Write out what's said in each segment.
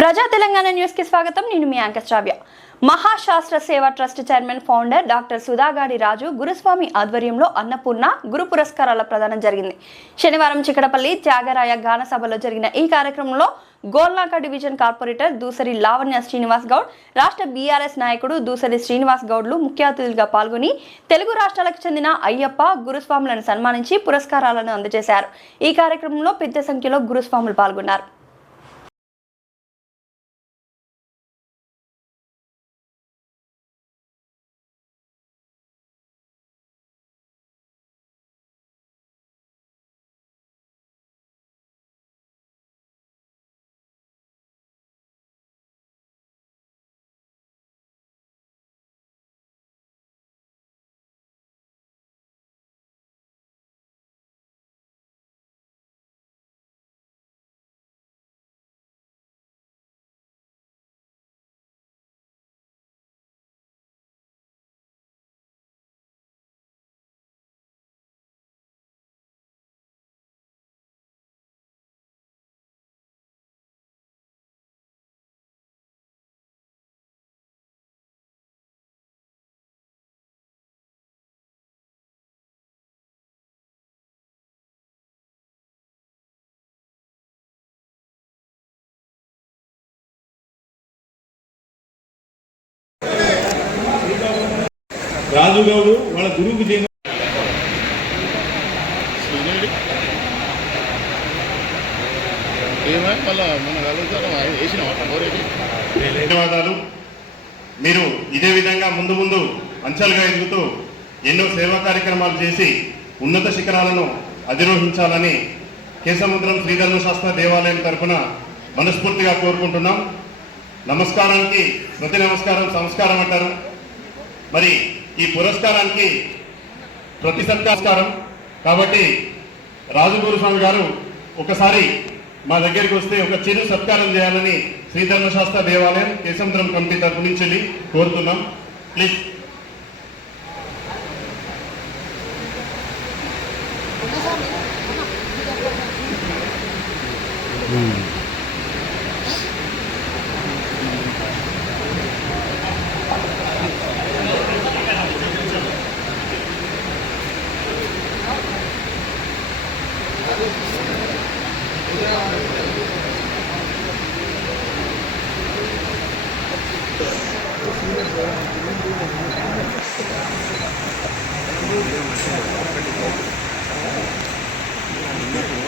ప్రజా తెలంగాణ న్యూస్కి స్వాగతం. నేను మీ anchor Shravya. Mahashastra Seva trust chairman founder doctor Sudhagadi Raju Guruswamy ఆధ్వర్యంలో అన్నపూర్ణ గురు పురస్కారాల ప్రదానం జరిగింది. శనివారం చికడపల్లి త్యాగరాయ గాన సభలో జరిగిన ఈ కార్యక్రమంలో గోల్నాక డివిజన్ కార్పొరేటర్ దూసరి లావణ్య శ్రీనివాస్ గౌడ్ రాష్ట్ర బీఆర్ఎస్ నాయకుడు దూసరి శ్రీనివాస్ గౌడ్లు ముఖ్య అతిథులుగా పాల్గొని తెలుగు రాష్ట్రాలకు చెందిన అయ్యప్ప గురుస్వాములను సన్మానించి పురస్కారాలను అందజేశారు. ఈ కార్యక్రమంలో పెద్ద సంఖ్యలో గురుస్వాములు పాల్గొన్నారు. రాజుగౌడు వాళ్ళ గురువుకి చెందిన మన ధన్యవాదాలు. మీరు ఇదే విధంగా ముందు ముందు అంచెలుగా ఎదుగుతూ ఎన్నో సేవా కార్యక్రమాలు చేసి ఉన్నత శిఖరాలను అధిరోహించాలని కేసముద్రం శ్రీధర్మశాస్త్ర దేవాలయం తరఫున మనస్ఫూర్తిగా కోరుకుంటున్నాం. నమస్కారానికి ప్రతి నమస్కారం సంస్కారం అంటారు. మరి ఈ పురస్కారానికి ప్రతి సత్కారం కాబట్టి రాజుగూరు స్వామి గారు ఒకసారి మా దగ్గరికి వస్తే ఒక చిరు సత్కారం చేయాలని శ్రీధర్మశాస్త్ర దేవాలయం కేశంద్రం కమిటీ తరపు నుంచి వెళ్ళి కోరుతున్నాం. Please Thank you.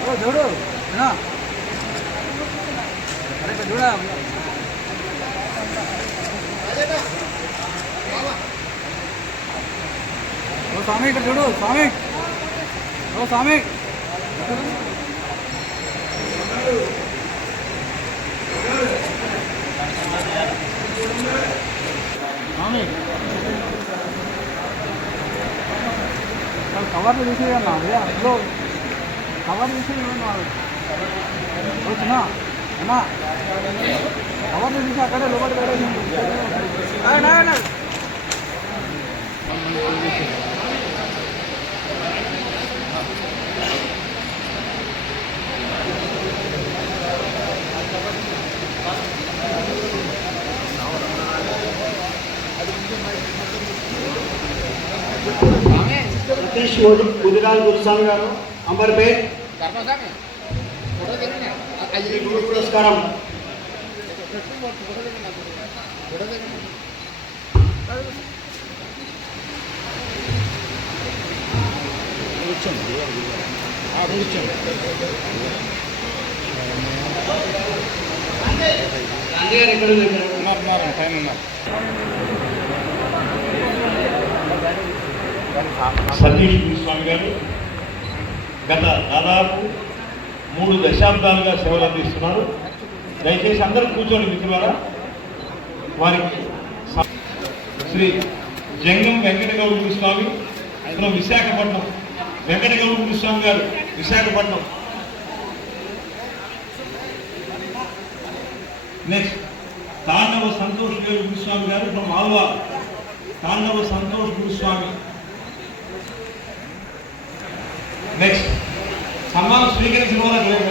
ఓ చూడు వినా అరే ఇక్కడ చూడా ఓ స్వామి ఇక్కడ చూడు స్వామి ఓ స్వామి స్వామి కవర్లు తీసేయన్నా అదే అందులో కవర్ తీసి ఇవ్వండి వాళ్ళకి వచ్చినా అన్నా కవర్లు తీసి అక్కడే లోపల పెట్టేసి సతీష్ ముదు- ముదిరాజ్ గురుస్వామి గారు అంబర్పేట్ ఈ గురు పురస్కారం కూర్చోండి ఆ, కూర్చోండి ఉన్నారు ఉన్నారు టైం ఉన్నారు సతీష్ గురుస్వామి గారు గత దాదాపు మూడు దశాబ్దాలుగా సేవలు అందిస్తున్నారు. దయచేసి అందరూ కూర్చోండి మిత్రులారా. వారికి శ్రీ జంగం వెంకటగౌడ గురుస్వామి అందులో విశాఖపట్నం వెంకటగౌడ గురుస్వామి గారు విశాఖపట్నం. నెక్స్ట్ తాండవ సంతోష్ గారు గురుస్వామి గారు from Alva Tandava Santosh Guruswamy next సమ్మానం స్వీకరించిన వాళ్ళకి